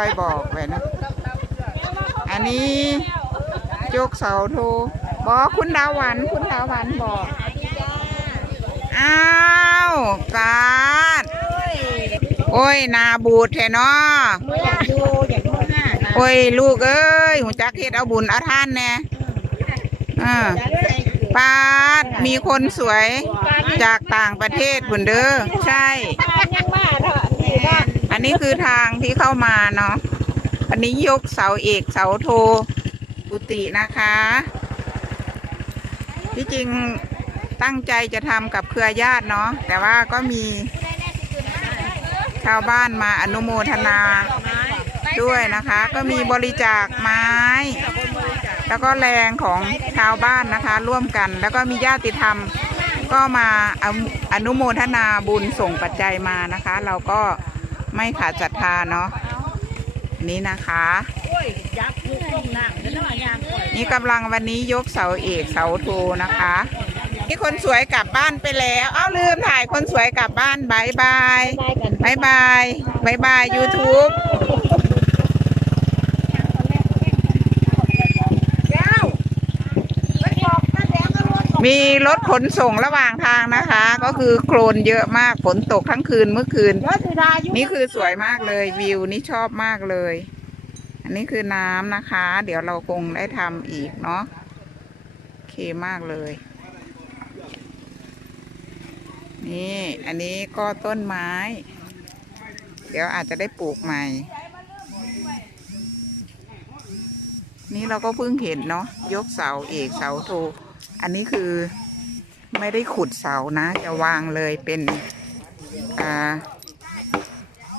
อยบอกไว้นะ อันนี้ยกเสาโทรบอกคุณดาวันคุณดาวันบอกอ้าวกาดโอ้ยนาบูดแทเนาะอโอ้ยลูกเอ้ยหูจักเฮ็ดเอาบุญเอาท่านแน่อ่าปาดมีคนสวยจากต่างประเทศบุนเด้อใช่ ยังมาเถอะนี่ว่า อั นี้คือทางที่เข้ามาเนาะอันนี้ยกเสาเอกเสาโทกุฏินะคะ ที่จริงตั้งใจจะทำกับเครือญาติเนาะแต่ว่าก็มีชาวบ้านมาอนุโมทนาด้วยนะคะ ก็มีบริจาคไม้ แล้วก็แรงของชาวบ้านนะคะ ร่วมกัน แล้วก็มีญาติธรรมก็มาอนุอนุโมทนาบุญส่งปัจจัยมานะคะ เราก็ ไม่ขาดศรัทธาเนาะนี่นะคะยักษ์ลูกต้มน้ำเดี๋ยวน้อยยางก่อยนี่กำลังวันนี้ยกเสาเอกเสาโทนะคะนี่คนสวยกลับบ้านไปแล้วอ้าวลืมถ่ายคนสวยกลับบ้านบายบายบายบายบายบายยูทูบ มีรถขนส่งระหว่างทางนะคะ ก็คือโคลนเยอะมากฝนตกทั้งคืนเมื่อคืนว่าสุดายุนี่คือสวยมากเลยวิวนี่ชอบมากเลย อันนี้คือน้ำนะคะ เดี๋ยวเราคงได้ทำอีกเนาะโอเคมากเลย นี่อันนี้ก็ต้นไม้ เดี๋ยวอาจจะได้ปลูกใหม่ นี่เราก็เพิ่งเห็นเนาะยกเสาเอกเสาโท อันนี้คือไม่ได้ขุดเสานะ จะวางเลยเป็น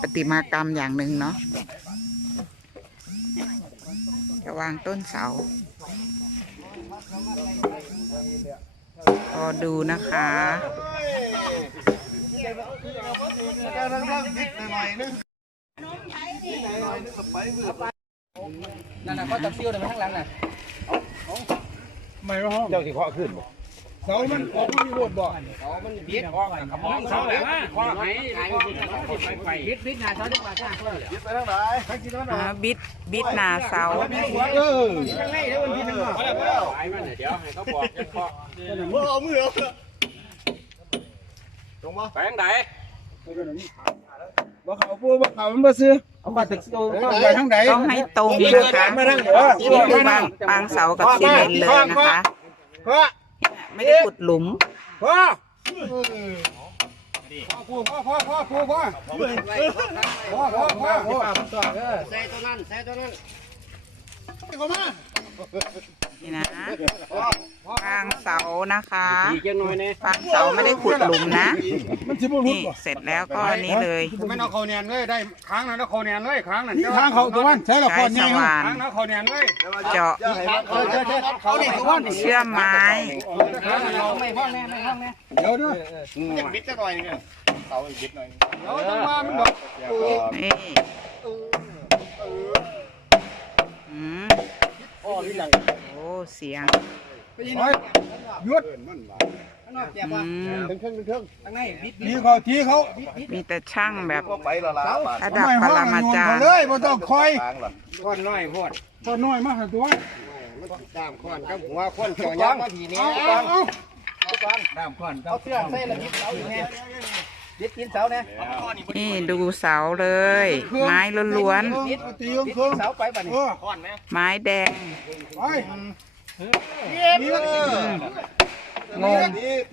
ประติมากรรมอย่างหนึ่งเนาะจะวางต้นเสาก็ดูนะคะนั่นน่ะก็ตัดซิ่วเลยไปข้างหลังน่ะ ไม่ว่าห้องเจ้าสิเคาะขึ้นบ่เสามันออกมามีโหวตบ่มันพิษขมองเสาเลยว่าขอให้ไหนไปพิษพิษนาเสาจังหวัดข้างเพื่อยึดไปทางไหนอ่าบิดบิดหนาเสาเออข้างในเดี๋ยววันที่หนึ่งไปมันเดี๋ยวให้เขาบอกจะเคาะมือเอามือเอาตรงบ่ไปทางไหนบ่เขาปูบ่เขามันบ่ซื้อ เอามาตึกซิ่วเอาไปทางไหนต้องให้ตรงนะคะนี่คือบางบางเสากับซีเมนต์เลยนะคะพ่อไม่ได้ขุดหลุมพ่อพ่อพ่อพ่อพ่อพ่อพ่อพ่อพ่อพ่อพ่อพ่อใส่ตัวนั้นใส่ตัวนั้นเข้ามา นี่นะฟางเสานะคะดีจังหน่อยเนี่ยฟางเสาไม่ได้ขุดหลุมนะมันสิบ่รุดนี่บ่เสร็จแล้วก็อันนี้เลยไม่เอาเขาเนียนเลยได้ค้างนั้นแล้วเขาเนียนเลยค้างนั้นนี่ทางเขาตัวมันใช้ละคใช้รสใหญ่ว่านค้างแล้วเขาเนียนเลยเจาะเขาเชื่อเขาเนี่ยตัวนี้เชื่อมไม้ไม่ห้องแน่ไม่ห้องแน่เดี๋ยวเด้อยังบิดจะหน่อยนึงเสาอีกบิดหน่อยนึงเราต้องมามันดอกนี่อืม โอ้เสียงยหยุดอืมถึงครึ่งถึงครึ่งข้างในบิดทีเขาทีเขามีแต่ช่างแบบไปละละบาทระดับปรงมาโยนจารเขาย์เลยบ่ต้องคอยทางละก้อนน้อยพอดพอน้อยมาหาตัวตามก้อนกับหัวก้อนเกี่ยวยักษ์มาผีนี้เอาเอาเอาตามก้อนเอาเสื้อใส่ละยิบเสาอยู่ไง ยิบกินเสาเนี่ยนี่ดูเสาเลย ไม้ล้วนเอาตีเครื่องเสาไปบัดนี้เออๆไม้แดงไปงง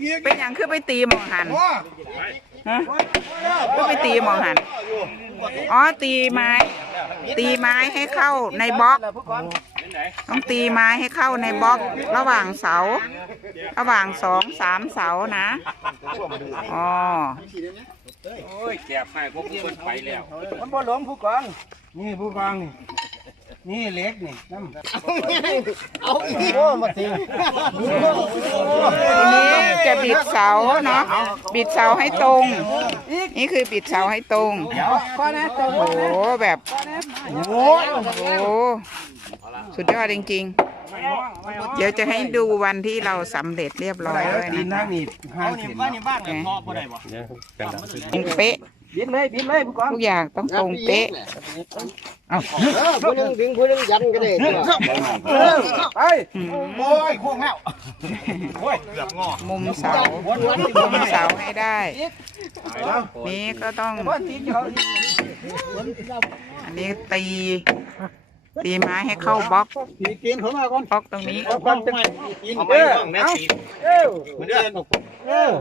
อีกเป็นอย่างคือไปตีหมองหันว่าฮะก็ไปตีหมองหันอ๋อตีไม้ ตีไม้ให้เข้าในบล็อก ต้องตีไม้ให้เข้าในบล็อกระหว่างเสา ระหว่างสองสามเสานะอ๋อโอ้ยแก็บให้พวกนี้มันไปแล้ว มันบ่หลงผู้กองนี่ผู้กองนี่นี่เล็กนี่น้ำเอาอีกโอ้มาตีทีนี้จะบิดเสาเนาะบิดเสาให้ตรง นี่คือบิดเสาให้ตรงก้อนนะตัวโอ้โหแบบโอ้โห สุดยอดจริงๆ เดี๋ยวจะให้ดูวันที่เราสำเร็จเรียบร้อยด้วยดินนะนั่คะงนี่ห้าเซนบ้านนี่บ้านเนี่ยพอบ่ได้บ่ยังเป๊ะบิดเลยบิดเลยผู้กองทุกอย่างต้องตรงเป๊ะเอาเออผู้นึงดึงผู้นึงยันก็ได้เออไปอืมโอ้ยควงแล้วโอ้ยเกือบงอมุมเสามุมเสาให้ได้ นี้ก็ต้องว่าตีเขาอันนี้ตี ตีไม้ให้เข้าบล็อกตีกินเขามาก่อนบล็อกตรงนี้เอาก่อนจะกินเอาไปต้องแม่ตีเออมันเดือนเออ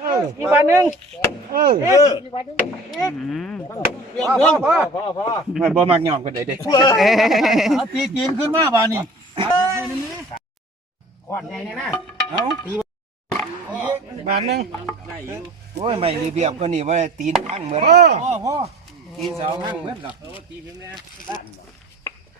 เอออีกวันหนึ่งเออเอออืมพอพอพอพอมันบ่มักหย่องกันได้เด้เอ้ยเอาตีกินขึ้นมาบ้านี่ขวดใหญ่นะเอาตีบานหนึงโอ้ยไม่รีเบียบคนนี้ว่าตีนพังเหมือนพ่อพ่อตีนเสาพังเหมือนหรอ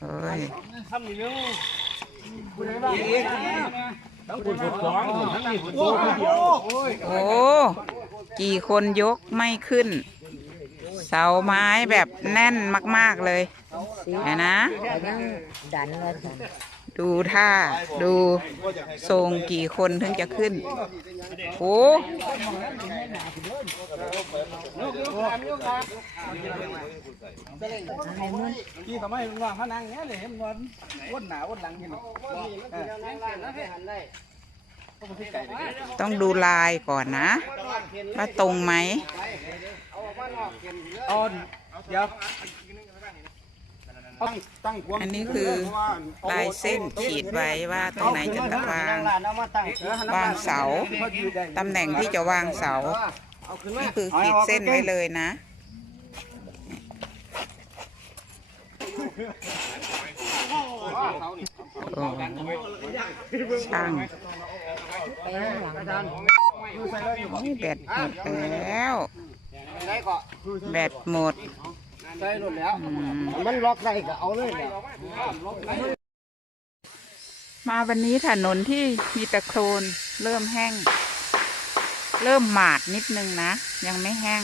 เอ้ยทั้งคุณฝึกสองทั้งนี่ฝึกโอ้โซ่โหโอ้กี่คนยกไม่ขึ้น เสาไม้แบบแน่นมาก ๆเลยเห็นนะดันเลย ดูท่า ดูทรงกี่คนถึงจะขึ้น โอ้ที่ทำไมมันว่างพนังเนี้ยเลยเห็นมันวนหนาวนหลังเห็นต้องดูลายก่อนนะ ว่าตรงไหมตอนเดี๋ยว อันนี้คือลายเส้นขีดไว้ว่าตรงไหนจะตะวางวางเสาตำแหน่งที่จะวางเสานี่คือขีดเส้นไว้เลยนะ ช่างแบตหมดแล้ว แบตหมด ใส่รถแล้วอืมมันล็อกได้ก็เอาเลยเนี่ยมาวันนี้ถนนที่มีแตะโคลนเริ่มแห้ง เริ่มหมาดนิดนึงนะ ยังไม่แห้ง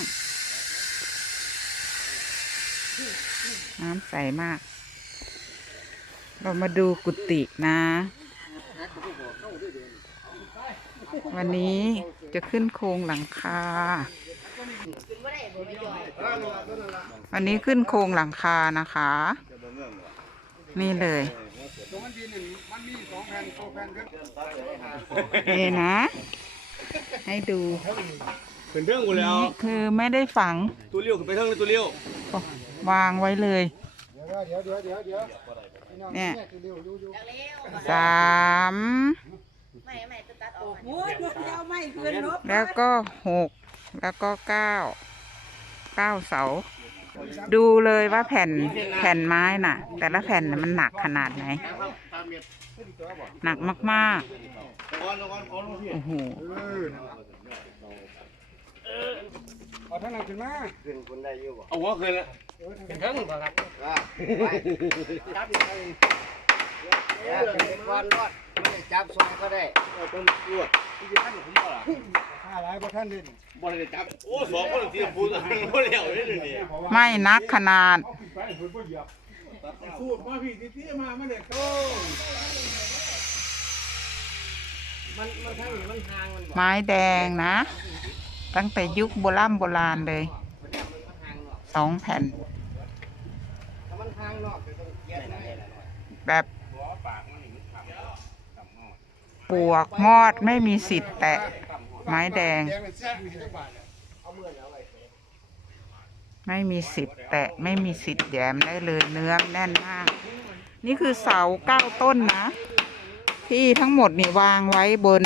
น้ำใสมาก เรามาดูกุฏินะ วันนี้จะขึ้นโครงหลังคา วันนี้ขึ้นโครงหลังคานะคะ นี่เลยนี่นะ ให้ดูเป็นเรื่องกูแล้วนี่คือไม่ได้ฝัง ตัวเลี้ยวขึ้นไปเท่งเลยตัวเลี้ยว วางไว้เลยเนี่ยสามแล้วก็หก แล้วก็เก้าเก้าเสา ดูเลยว่าแผ่นแผ่นไม้น่ะ แต่ละแผ่นน่ะมันหนักขนาดไหน หนักมากๆ โอ้โหเอาทั้งนั้นขึ้นมาเอาหัวขึ้นแล้วเป็นทั้งบ่ครับจับไป ก่อนรอดไม่ได้จับทรงก็ได้ต้องรวดที่ท่านผมบ่ล่ะห้าหลายบ่ท่านเด่นบ่ได้จับโอ้สองคนที่พูดบ่แล้วเด้อนี่ไม่นักขนาดพูดมาพี่ที่มาไม่ได้โตไม้แดงนะ ตั้งแต่ยุคโบราณโบราณเลยสองแผ่นแบบ ปวกมอดไม่มีสิทธิ์แตะ ไม้แดง ไม่มีสิทธิ์แตะไม่มีสิทธิ์แยมได้เลยเนื้อแน่นมาก นี่คือเสาเก้าต้นนะ ที่ทั้งหมดนี่วางไว้บน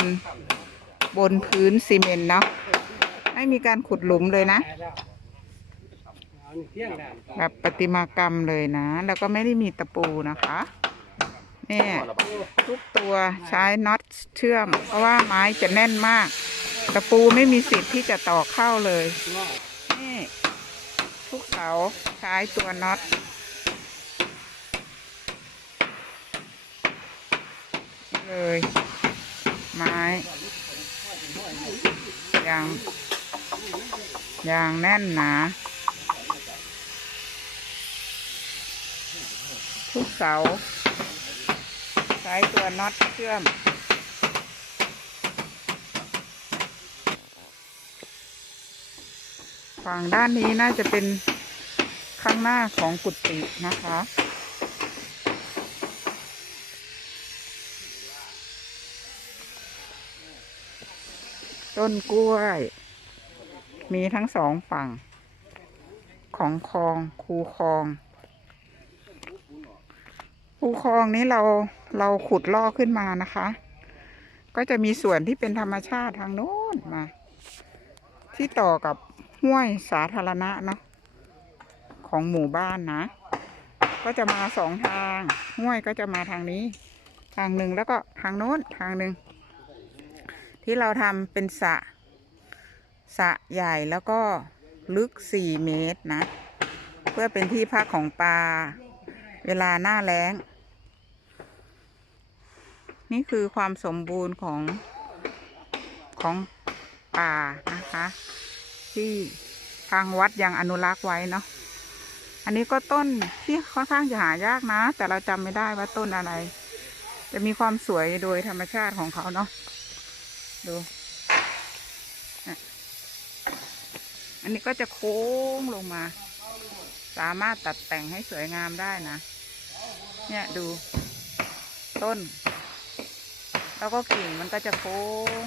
บนพื้นซีเมนต์เนาะไม่มีการขุดหลุมเลยนะ แบบประติมากรรมเลยนะ แล้วก็ไม่ได้มีตะปูนะคะ เนี่ย ทุกตัวใช้น็อตเชื่อม เพราะว่าไม้จะแน่นมากเตะปูไม่มีสิทธิ์ที่จะต่อเข้าเลย นี่ ทุกเสาใช้ตัวน็อตเลย ไม้ยางยางแน่นหนาทุกเสา ใช้ตัวน็อตเชื่อม ฝั่งด้านนี้น่าจะเป็นข้างหน้าของกุฏินะคะต้นกล้วย มีทั้งสองฝั่ง ของคลองคูคลอง คูคลองนี้เราเราขุดลอกขึ้นมานะคะ ก็จะมีส่วนที่เป็นธรรมชาติทางโน้นมา ที่ต่อกับห้วยสาธารณะเนาะของหมู่บ้านนะ ก็จะมาสองทาง ห้วยก็จะมาทางนี้ ทางหนึ่งแล้วก็ทางโน้นทางหนึ่งที่เราทำเป็นสระสระใหญ่แล้วก็ลึกสี่เมตรนะ เพื่อเป็นที่พักของปลาเวลาหน้าแล้ง นี่คือความสมบูรณ์ของของป่านะคะ ที่ทางวัดยังอนุรักษ์ไว้เนาะอันนี้ก็ต้นที่ค่อนข้างจะหายากนะ แต่เราจำไม่ได้ว่าต้นอะไร จะมีความสวยโดยธรรมชาติของเขาเนาะดูอันนี้ก็จะโค้งลงมา สามารถตัดแต่งให้สวยงามได้นะ เนี่ยดูต้น แล้วก็กิ่งมันก็จะโค้ง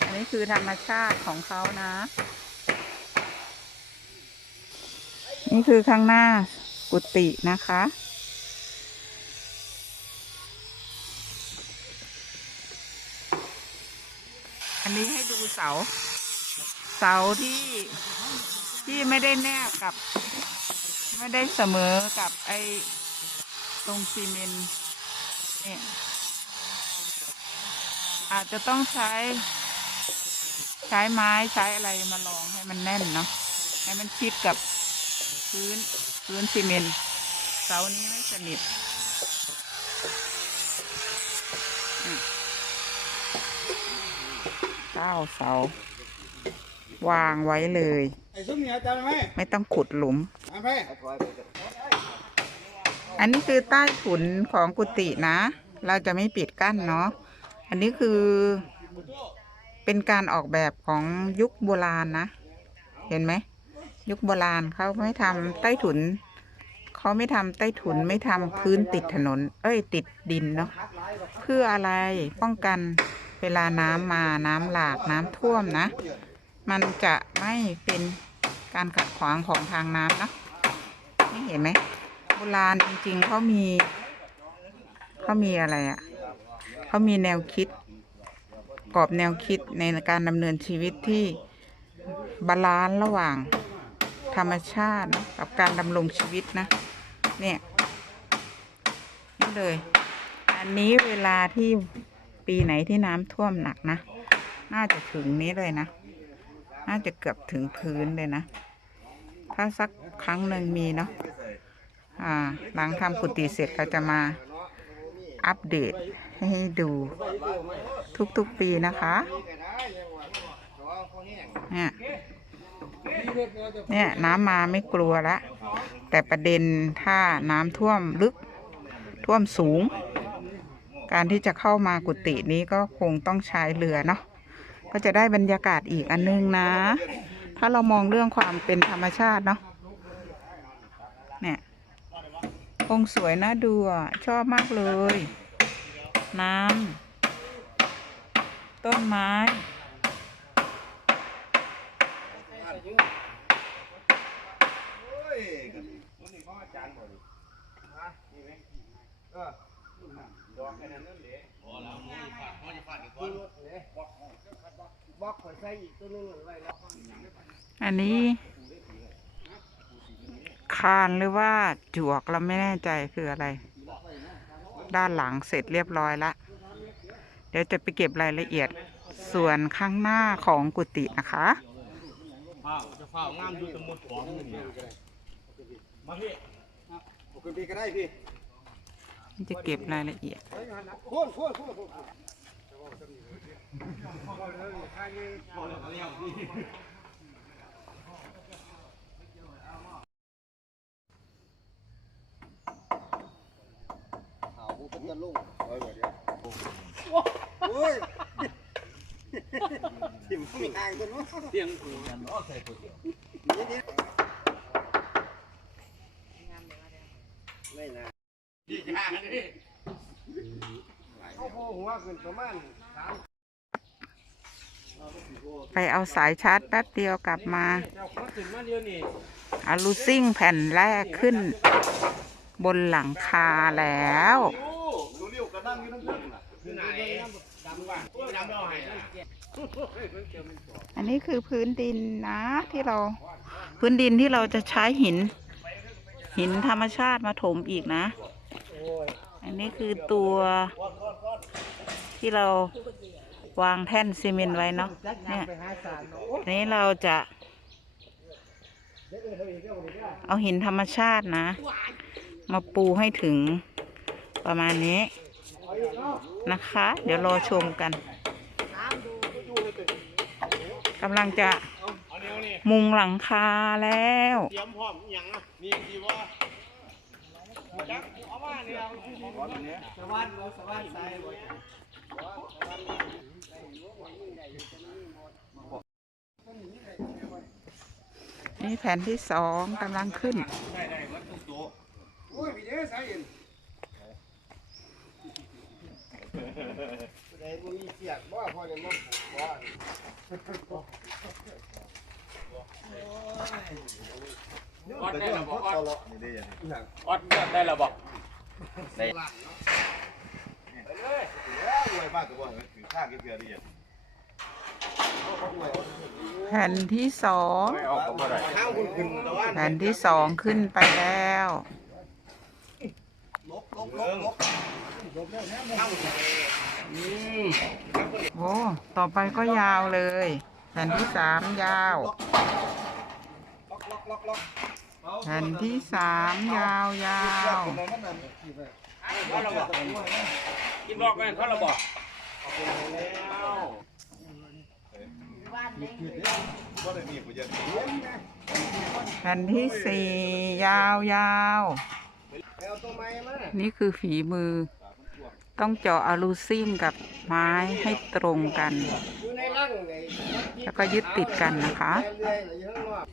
อันนี้คือธรรมชาติของเขานะ นี่คือข้างหน้ากุฏินะคะ อันนี้ให้ดูเสา เสาที่ที่ไม่ได้แนบกับ ไม่ได้เสมอกับไอ้ตรงซีเมนต์เนี่ย อาจจะต้องใช้ ใช้ไม้ใช้อะไรมาลองให้มันแน่นเนาะให้มันชิดกับพื้นพื้นซีเมนต์เสานี้ไม่สนิทอะเก้าเสา วางไว้เลยไอ้ซุ้มเหนียวจำไหมไม่ต้องขุดหลุมจำไหมอันนี้คือใต้ถุนของกุฏินะ เราจะไม่ปิดกั้นเนาะ อันนี้คือเป็นการออกแบบของยุคโบราณนะ เห็นไหม ยุคโบราณเขาไม่ทำใต้ถุน เขาไม่ทำใต้ถุนไม่ทำพื้นติดถนน เอ้ย ติดดินเนาะเพื่ออะไรป้องกันเวลาน้ำมาน้ำหลากน้ำท่วมนะ มันจะไม่เป็นการขัดขวางของทางน้ำนะนี่เห็นไหมโบราณจริงๆเขามีเขามีอะไรอะ่ะ เขามีแนวคิด กรอบแนวคิดในการดำเนินชีวิตที่บาลานซ์ระหว่างธรรมชาตินะกับการดำรงชีวิตนะ เนี่ยนี่เลย อันนี้เวลาที่ปีไหนที่น้ำท่วมหนักนะ น่าจะถึงนี้เลยนะ น่าจะเกือบถึงพื้นเลยนะ ถ้าสักครั้งหนึ่งมีเนาะอ่าหลังทำกุฏิเสร็จเขาจะมาอัปเดต ให้ดูทุกๆปีนะคะเนี่ยเนี่ยน้ำมาไม่กลัวละแต่ประเด็นถ้าน้ำท่วมลึกท่วมสูง การที่จะเข้ามากุฏินี้ก็คงต้องใช้เรือเนาะก็จะได้บรรยากาศอีกอันนึงนะ ถ้าเรามองเรื่องความเป็นธรรมชาติเนาะเนี่ยคงสวยน่าดูอะชอบมากเลย น้ำ ต้นไม้บล็อกข่อยใส่อีกตัวหนึงไว้แล้วอันนี้ คานหรือว่าจวกเราไม่แน่ใจคืออะไร ด้านหลังเสร็จเรียบร้อยละ เดี๋ยวจะไปเก็บรายละเอียดส่วนข้างหน้าของกุฏินะคะจะเก็ได้พี่นี่จะเก็บรายละเอียด โค่นโค่นโค่นโค่น เอาผู้เป็นกันลุงเอ้ยเดี๋ยวโอ้ยทิ่มมีทางกันวะเตียงกูกันอ้อใส่ตัวเดียวนี่นี่ไม่นะดีจ้านี่เอาโหัวขึ้นประมาณสามไปเอาสายชาร์จแป๊บเดียวกลับมาเจ้าคนตื่นมาเดียวนี่อาลูซิ่งแผ่นแรกขึ้น บนหลังคาแล้ว รู้งอยู่ทั้งคืนน่ะคือไหนดำว่าดำเราให้นะอันนี้คือพื้นดินนะที่เรา พื้นดินที่เราจะใช้หิน หินธรรมชาติมาถมอีกนะ อันนี้คือตัวที่เราวางแท่นซีเมนต์ไว้เนาะเนี่ยอันนี้เราจะเอาหินธรรมชาตินะ มาปูให้ถึงประมาณนี้ นะคะ เดี๋ยวรอชมกันกำลังจะมุงหลังคาแล้วเตรียมพร้อมย่างอ่ดีว่าเอามาเนี่ยสวัสดีสวัสดีใส่นี่แผ่นที่สองกำลังขึ้น ได้ได้วัดทุกโต๊ะโอ้ยพี่เด้ใส่เอ็นได้บ่มีเสียกบ่พอได้มาผูกบ่ออดได้หรอบอกออดนี่ได้ยังออดได้หรอบอกไปเลยแล้วรวยมากก็บ่ถือข้างเกลือได้ยังแผ่นที่สองแผ่นที่สองขึ้นไปแล้วลบลบลบลบ โอ้ต่อไปก็ยาวเลย แผ่นที่สามยาวล็อกล็อกล็อกล็อกแผ่นที่สามยาวยาวเขาราบอกกินรอกกันเขาราบอกแผ่นที่สี่ยาวยาว นี่คือฝีมือ ต้องเจาะอลูซิ่งกับไม้ให้ตรงกัน แล้วก็ยึดติดกันนะคะ เรื่อยๆอยู่ข้างนอก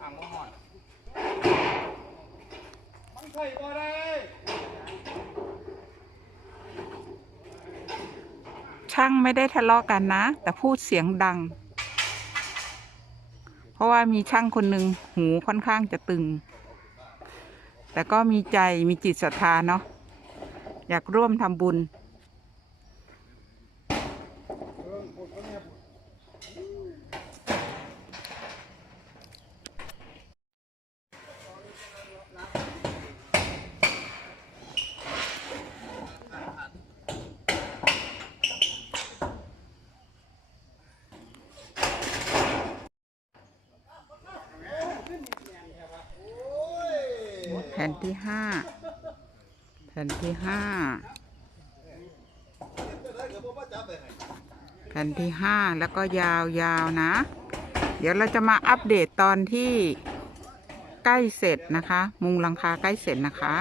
อ่างหอน มันใส่บ่ได้ ช่างไม่ได้ทะเลาะกันนะ แต่พูดเสียงดัง เพราะว่ามีช่างคนหนึ่งหูค่อนข้างจะตึง แต่ก็มีใจมีจิตศรัทธาเนาะอยากร่วมทำบุญ ที่ห้าแผ่นที่ห้าแผ่นที่ห้าแล้วก็ยาวๆนะ เดี๋ยวเราจะมาอัปเดตตอนที่ใกล้เสร็จนะคะ มุงหลังคาใกล้เสร็จนะคะ